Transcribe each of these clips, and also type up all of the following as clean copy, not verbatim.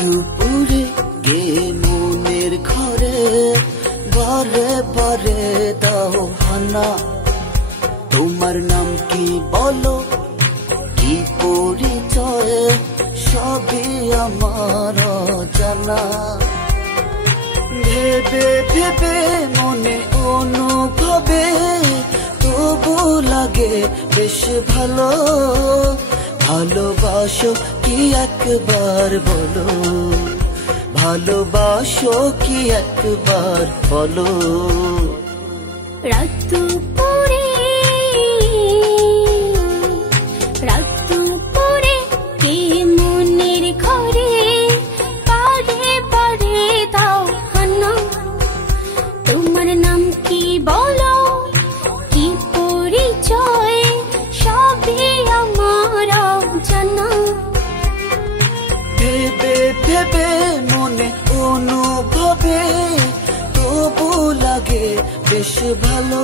দুপুরে গে মনের ঘরে বারে বারে দাও হানা। তোমার নাম কি বলো, কি পরিচয়, সবই আমার জানা। ভেবে ভেবে মনে অনুভবে তবু লাগে বেশ ভালো। ভালোবাসো কি একবার বলো, ভালোবাসো কি একবার বলো। রাত দুপুরে কে মনের ঘরে বারে বারে দাও হানা। তোমার নাম কি বলো, কি পরিচয়, সবই আমার জানা। ভেবে ভেবে মনে অনুভবে তবু লাগে বেশ ভালো।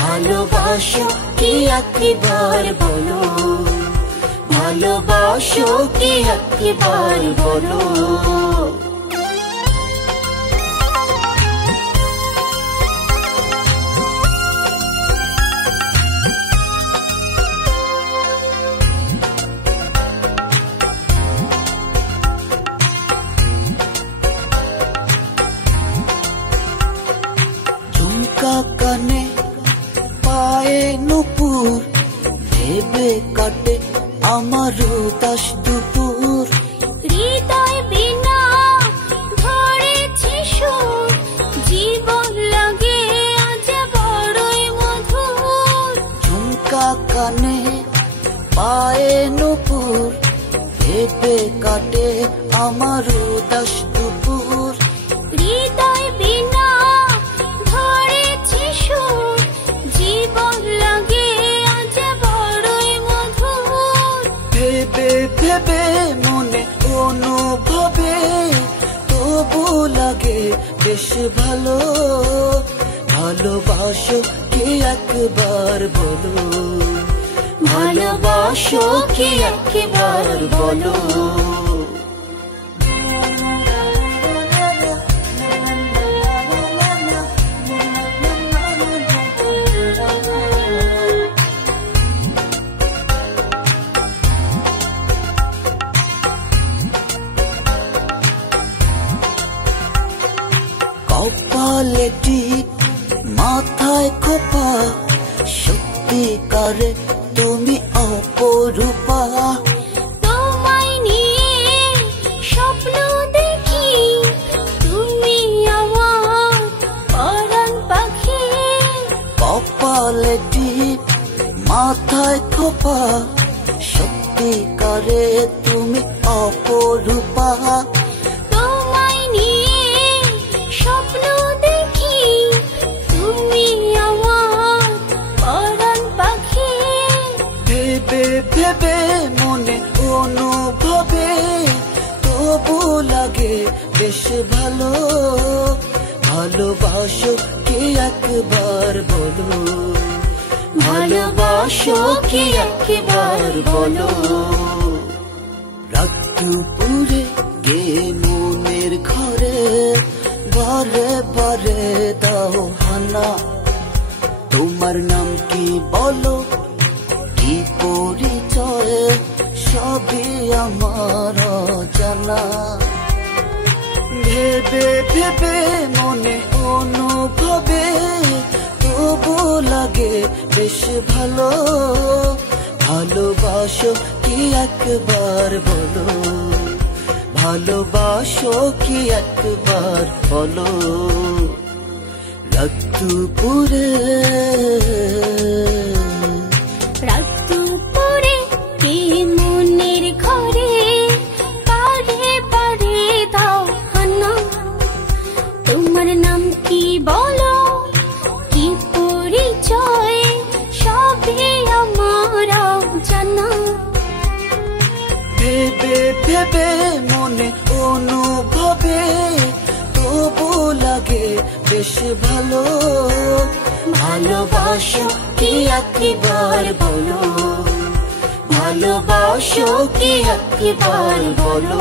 ভালোবাসো কি একবার বলো, ভালোবাসো কি একবার বলো। ঝুমকা কানে পায়ে নুপুর, ভেবে কাটে আমার উদাস দুপুর। হৃদয় বিনা ধরেছে সুর, জীবন লাগে আজ বড়ই মধুর। ঝুমকা কানে পায়ে নুপুর, ভেবে কাটে আমার উদাস দুপুর। হৃদয় বিনা ধরেছে সুর, জীবন লাগে আজ বড়ই মধুর। ভেবে ভেবে মনে অনুভবে তবু লাগে বেশ ভালো। ভালোবাসো কি একবার বলো, ভালোবাসো কি একবার বলো। কপালে টিপ মাথায় খোপা, সত্যিকারে তুমি অপরূপা। তোমায় নিয়ে স্বপ্ন দেখি, তুমি আমার পরাণ পাখি। কপালে টিপ মাথায় খোপা, সত্যিকারে তুমি অপরূপা। তোমায় নিয়ে স্বপ্ন দেখি, তুমি আমার পরাণ পাখি। ভেবে ভেবে মনে অনুভবে তবু লাগে বেশ ভালো। ভালোবাসো কি একবার বলো, ভালোবাসো কি একবার বলো। রাত দুপুরে গে মনের ঘরে বারে বারে দাও হানা। তোমার নাম কি বলো, কি পরিচয়, সবই আমার জানা। ভেবে ভেবে মনে অনুভবে তবু লাগে বেশ ভালো। ভালোবাসো কি একবার বলো, ভালোবাসো কি একবার বলো। রাত দুপুরে কে মনের ঘরে বারে বারে দাও হানা। তোমার নাম কি বলো, কি পরিচয়, সবই আমার জানা। ভেবে ভেবে মনে অনুভবে তবু লাগে বেশ ভালো। ভালোবাসো কি একবার বলো, ভালোবাসো কি একবার বলো।